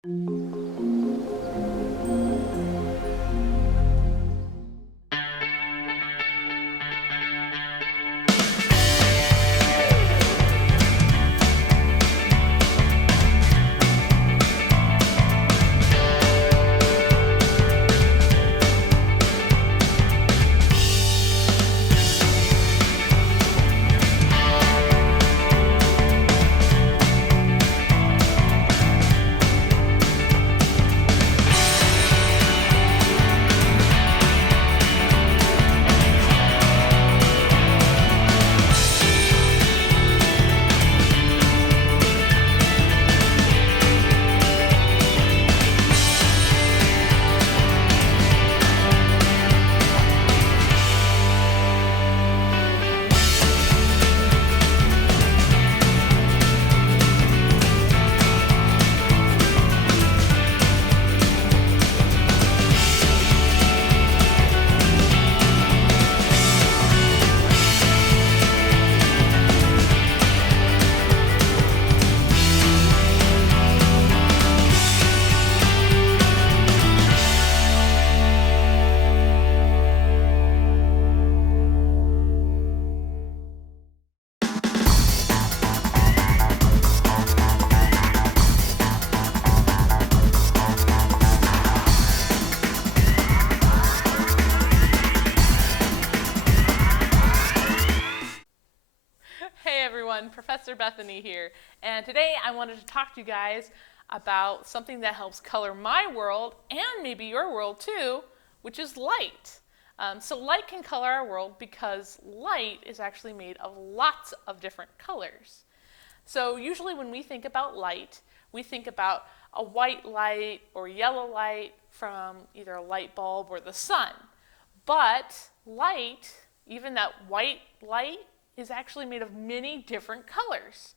Hey everyone, Professor Bethany here, and today I wanted to talk to you guys about something that helps color my world and maybe your world too, which is light. So light can color our world because light is actually made of lots of different colors. So usually when we think about light, we think about a white light or yellow light from either a light bulb or the sun. But light, even that white light, is actually made of many different colors.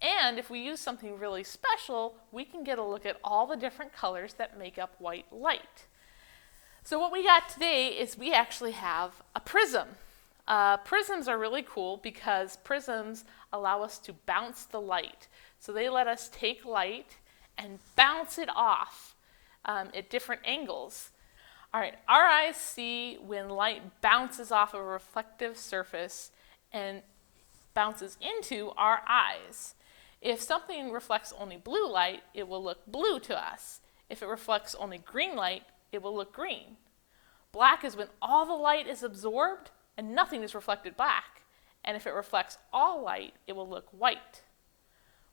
And if we use something really special, we can get a look at all the different colors that make up white light. So what we got today is we actually have a prism. Prisms are really cool because prisms allow us to bounce the light. So they let us take light and bounce it off at different angles. All right, our eyes see when light bounces off a reflective surface and bounces into our eyes. If something reflects only blue light, it will look blue to us. If it reflects only green light, it will look green. Black is when all the light is absorbed and nothing is reflected back. And if it reflects all light, it will look white.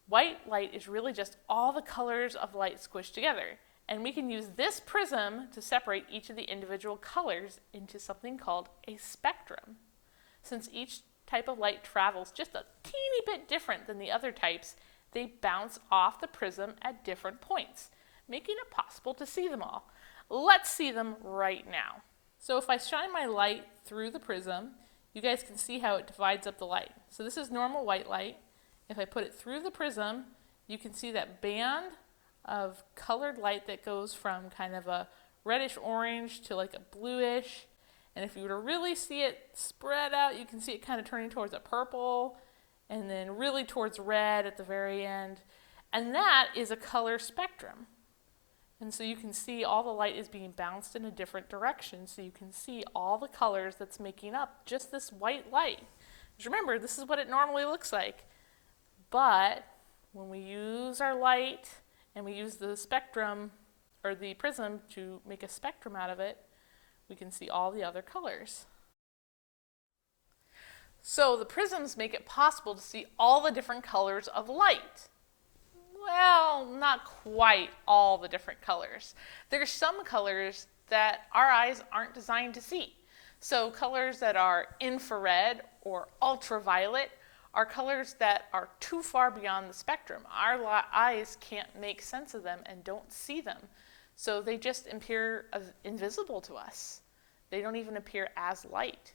White light is really just all the colors of light squished together. And we can use this prism to separate each of the individual colors into something called a spectrum. Since each type of light travels just a teeny bit different than the other types, they bounce off the prism at different points, making it possible to see them all. Let's see them right now. So if I shine my light through the prism, you guys can see how it divides up the light. So this is normal white light. If I put it through the prism, you can see that band of colored light that goes from kind of a reddish orange to like a bluish. And if you were to really see it spread out, you can see it kind of turning towards a purple and then really towards red at the very end. And that is a color spectrum. And so you can see all the light is being bounced in a different direction. So you can see all the colors that's making up just this white light. Just remember, this is what it normally looks like. But when we use our light and we use the spectrum or the prism to make a spectrum out of it, we can see all the other colors. So the prisms make it possible to see all the different colors of light. Well, not quite all the different colors. There's some colors that our eyes aren't designed to see. So colors that are infrared or ultraviolet are colors that are too far beyond the spectrum. Our eyes can't make sense of them and don't see them. So they just appear invisible to us. They don't even appear as light.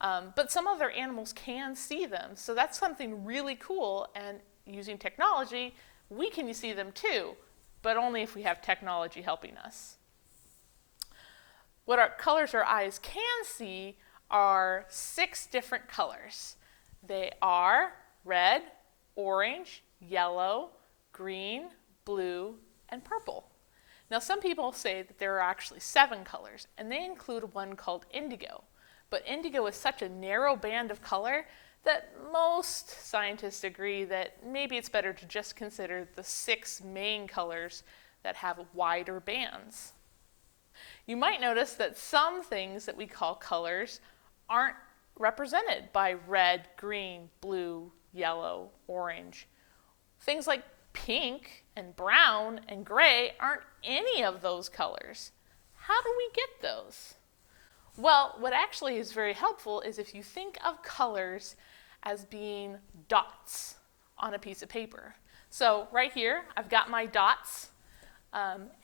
But some other animals can see them. So that's something really cool. And using technology, we can see them too, but only if we have technology helping us. What colors our eyes can see are 6 different colors. They are red, orange, yellow, green, blue, and purple. Now, some people say that there are actually 7 colors, and they include one called indigo. But indigo is such a narrow band of color that most scientists agree that maybe it's better to just consider the 6 main colors that have wider bands. You might notice that some things that we call colors aren't represented by red, green, blue, yellow, orange. Things like pink and brown and gray aren't any of those colors. How do we get those? Well, what actually is very helpful is if you think of colors as being dots on a piece of paper. So right here, I've got my dots.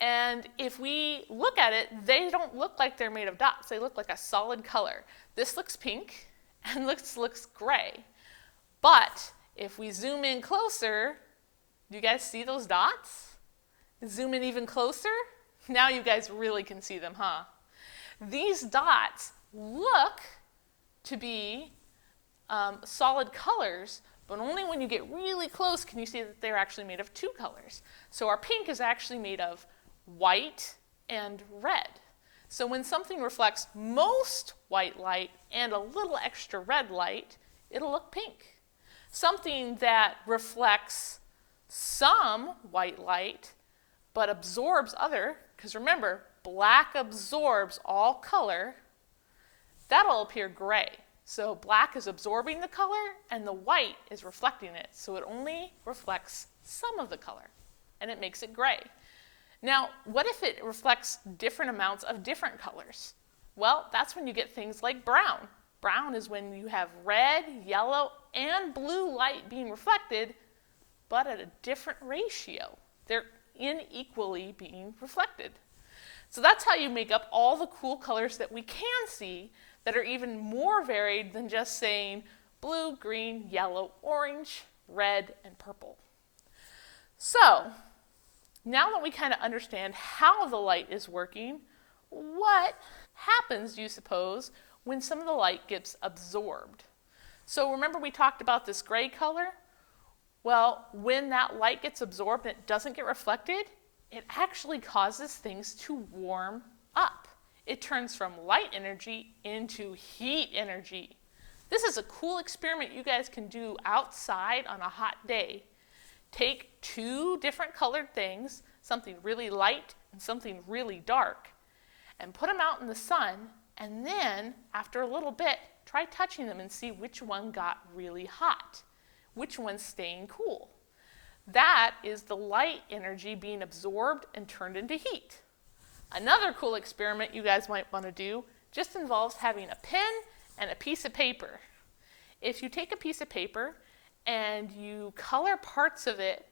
And if we look at it, they don't look like they're made of dots. They look like a solid color. This looks pink and looks gray. But if we zoom in closer, do you guys see those dots? Zoom in even closer. Now you guys really can see them, huh? These dots look to be solid colors, but only when you get really close can you see that they're actually made of 2 colors. So our pink is actually made of white and red. So when something reflects most white light and a little extra red light, it'll look pink. Something that reflects some white light but absorbs other, because remember, black absorbs all color, that'll appear gray. So black is absorbing the color and the white is reflecting it. So it only reflects some of the color and it makes it gray. Now, what if it reflects different amounts of different colors? Well, that's when you get things like brown. Brown is when you have red, yellow, and blue light being reflected, but at a different ratio. They're unequally being reflected. So that's how you make up all the cool colors that we can see that are even more varied than just saying blue, green, yellow, orange, red, and purple. So now that we kind of understand how the light is working, what happens, do you suppose, when some of the light gets absorbed? So remember we talked about this gray color? Well, when that light gets absorbed and it doesn't get reflected, it actually causes things to warm up. It turns from light energy into heat energy. This is a cool experiment you guys can do outside on a hot day. Take 2 different colored things, something really light and something really dark, and put them out in the sun, and then, after a little bit, try touching them and see which one got really hot, which one's staying cool. That is the light energy being absorbed and turned into heat. Another cool experiment you guys might want to do just involves having a pen and a piece of paper. If you take a piece of paper and you color parts of it,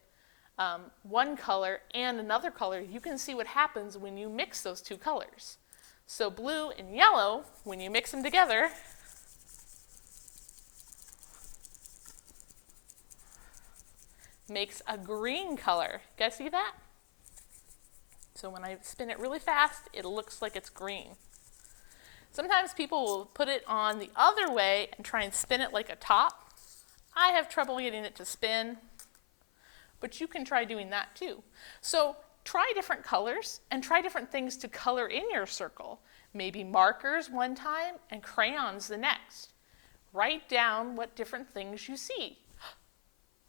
one color and another color, you can see what happens when you mix those 2 colors. So blue and yellow, when you mix them together, makes a green color. You guys see that? So when I spin it really fast, it looks like it's green. Sometimes people will put it on the other way and try and spin it like a top. I have trouble getting it to spin, but you can try doing that too. So try different colors and try different things to color in your circle. Maybe markers one time and crayons the next. Write down what different things you see.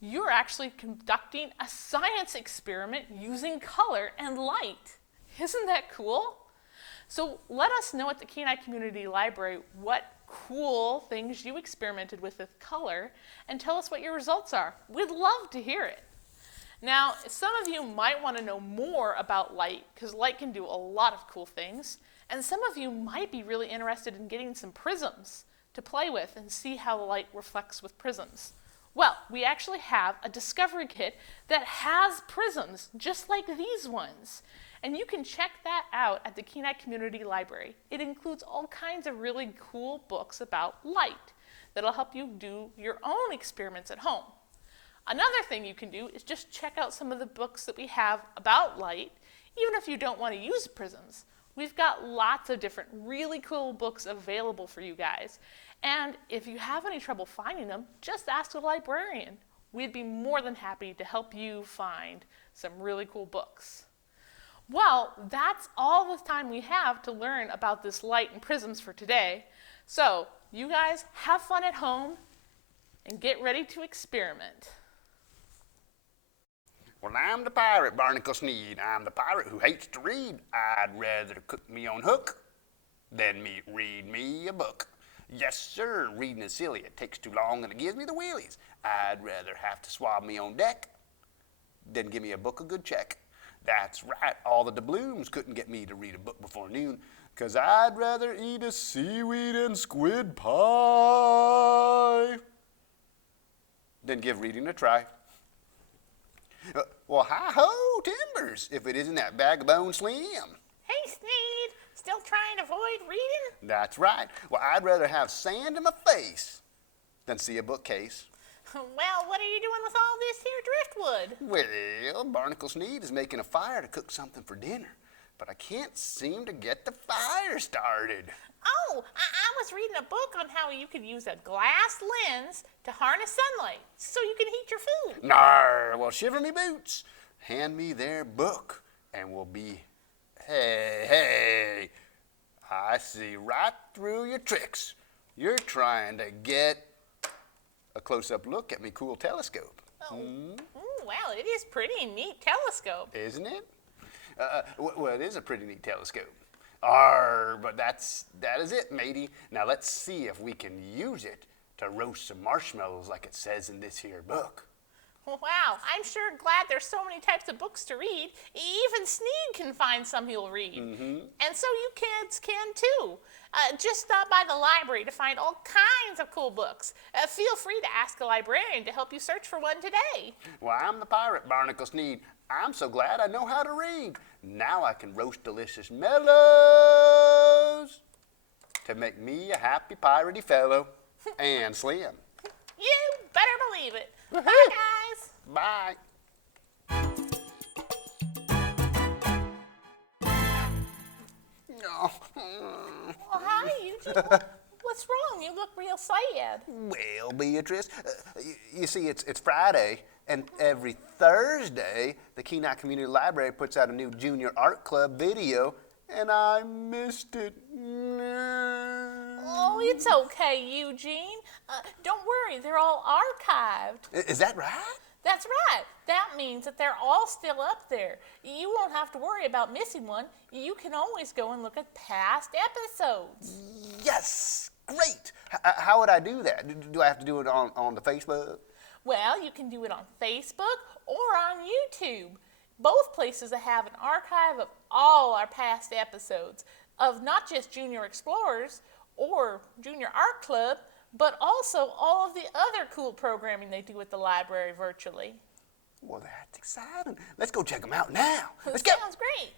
You're actually conducting a science experiment using color and light. Isn't that cool? So let us know at the Kenai Community Library what cool things you experimented with color and tell us what your results are. We'd love to hear it. Now, some of you might want to know more about light because light can do a lot of cool things, and some of you might be really interested in getting some prisms to play with and see how the light reflects with prisms. Well, we actually have a discovery kit that has prisms just like these ones. And you can check that out at the Kenai Community Library. It includes all kinds of really cool books about light that'll help you do your own experiments at home. Another thing you can do is just check out some of the books that we have about light, even if you don't want to use prisms. We've got lots of different really cool books available for you guys. And if you have any trouble finding them, just ask a librarian. We'd be more than happy to help you find some really cool books. Well, that's all the time we have to learn about this light and prisms for today. So, you guys have fun at home and get ready to experiment. Well, I'm the pirate, Barnacle Sneed. I'm the pirate who hates to read. I'd rather cook me on hook than me read me a book. Yes, sir, reading is silly. It takes too long and it gives me the willies. I'd rather have to swab me on deck than give me a book a good check. That's right, all the doubloons couldn't get me to read a book before noon, 'cause I'd rather eat a seaweed and squid pie than give reading a try. Well, hi-ho, Timbers, if it isn't that bag-of-bone Slim. Hey, Sneed, still trying to avoid reading? That's right. Well, I'd rather have sand in my face than see a bookcase. Well, what are you doing with all this here driftwood? Well, Barnacle Sneed is making a fire to cook something for dinner, but I can't seem to get the fire started. Oh, I was reading a book on how you could use a glass lens to harness sunlight so you can heat your food. Nar, well, shiver me boots. Hand me their book and we'll be, hey, I see right through your tricks. You're trying to get a close-up look at me cool telescope. Oh, well, it is pretty neat telescope. Isn't it? Well, it is a pretty neat telescope. But that is it, matey. Now let's see if we can use it to roast some marshmallows like it says in this here book. Wow, I'm sure glad there's so many types of books to read. Even Sneed can find some he'll read. And so you kids can too. Just stop by the library to find all kinds of cool books. Feel free to ask a librarian to help you search for one today. Well, I'm the pirate, Barnacle Sneed. I'm so glad I know how to read. Now I can roast delicious mellows to make me a happy piratey fellow and Slim. You better believe it. Bye, guys. Bye. Well, hi, Eugene. What's wrong? You look real sad. Well, Beatrice, you see, it's Friday, and every Thursday, the Kenai Community Library puts out a new Junior Art Club video, and I missed it. Oh, it's okay, Eugene. Don't worry, they're all archived. Is that right? That's right. That means that they're all still up there. You won't have to worry about missing one. You can always go and look at past episodes. Yes, great. How would I do that? Do I have to do it on the Facebook? Well, you can do it on Facebook or on YouTube. Both places have an archive of all our past episodes of not just Junior Explorers or Junior Art Club, but also all of the other cool programming they do at the library virtually. Well, that's exciting. Let's go check them out now. Let's go. Sounds great.